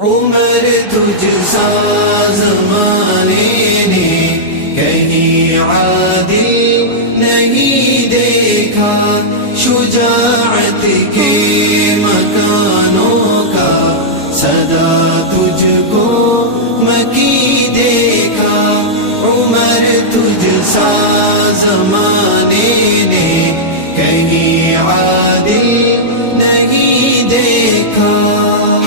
عمر تجھ سا زمانے نے کہیں عادل نہیں دیکھا، شجاعت کے مکانوں کا صدا تجھ کو مکی دیکھا، عمر تجھ سا زمانے نے کہیں عادل نہیں دیکھا۔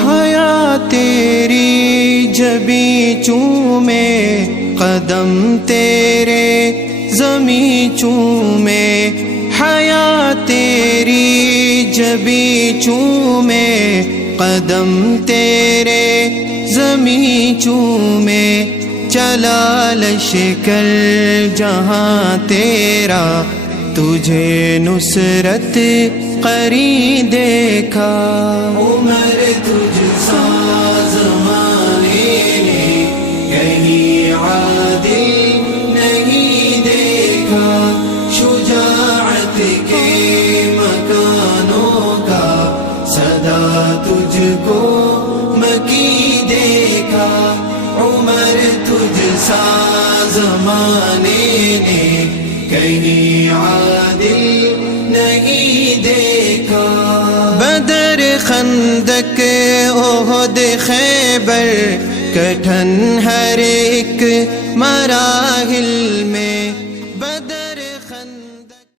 حیا تیری جبیں چومے قدم تیرے زمیں چومے، حیا تیری جبیں چومے قدم تیرے زمیں چومے، چلا لشکر جہاں تیرا تجھے نصرت قری دیکھا۔ عمر تجھ سا زمانے نے کہیں عادل نہیں دیکھا، شجاعت کے مکانوں کا صدا تجھ کو مکی دیکھا، عمر تجھ سا زمانے نے کہیں عادل نہیں دیکھا۔ بدر، خندق، احد، خیبر، کٹھن ہر ایک مراحل میں